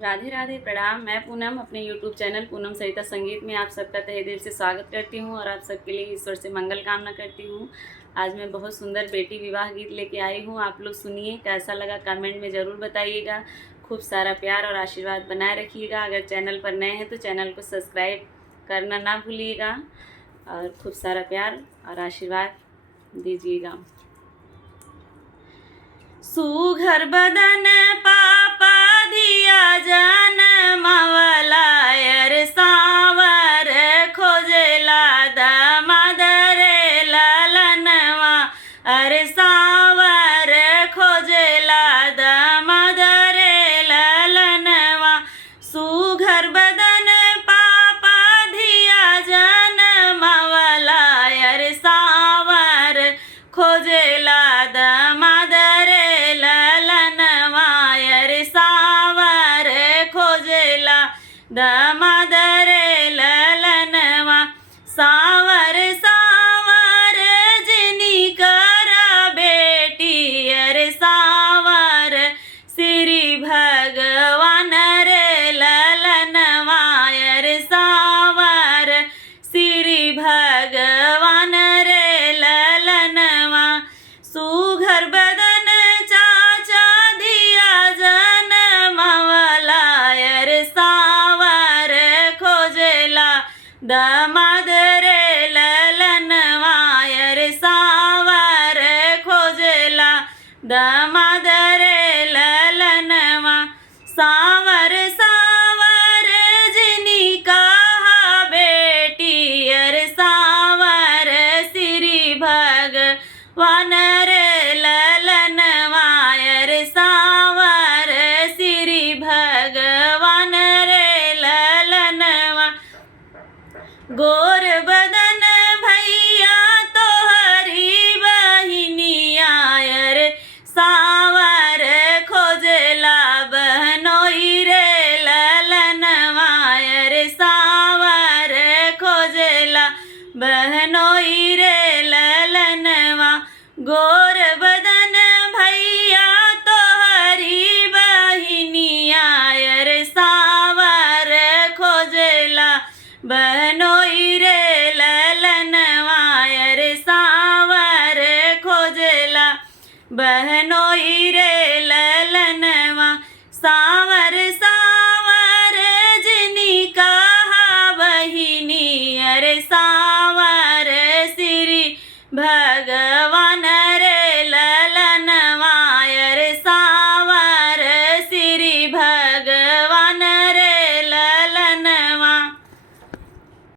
राधे राधे, प्रणाम। मैं पूनम अपने यूट्यूब चैनल पूनम सरिता संगीत में आप सबका तहे दिल से स्वागत करती हूँ और आप सबके लिए ईश्वर से मंगल कामना करती हूँ। आज मैं बहुत सुंदर बेटी विवाह गीत लेके आई हूँ। आप लोग सुनिए, कैसा लगा कमेंट में ज़रूर बताइएगा। खूब सारा प्यार और आशीर्वाद बनाए रखिएगा। अगर चैनल पर नए हैं तो चैनल को सब्सक्राइब करना ना भूलिएगा और खूब सारा प्यार और आशीर्वाद दीजिएगा। सुघर बदन पापा दिया जनमवला यर सावर खोजला दामाद रे ललनवा अरे सावर खोजला दामाद रे ललनवा। सुघर बदन पापा दिया जनमवला यर सावर खोजला दामाद रे ललनवा यर सावर खोजला दामाद रे ललनवा। सावर सावर जिनी करा बेटी अरे सावर श्री भगवान रे ललनवा यर सावर श्री भगवान रे ललनवा। सुघर बदन चाचा दिया जनमवला यर सावर खोजला दामाद रे ललनवा यर सावर खोजला दामाद रे ललनवा। सावर सावर जिनी कहा बेटी अर सावर श्री भगवान रे ललनवा यर सावर श्री भगवान रे ललनवा। गोर बदन भैया तोहरी बहिनिया यर सावर खोजला बहनोई रे ललनवा यर सावर खोजला बहनोई रे ललनवा। गोर बदन भैया तोहरी बहिनिया यर सावर खोजला बहनोई रे ललनवा यर सावर खोजला बहनोई रे ललनवा। सावर सा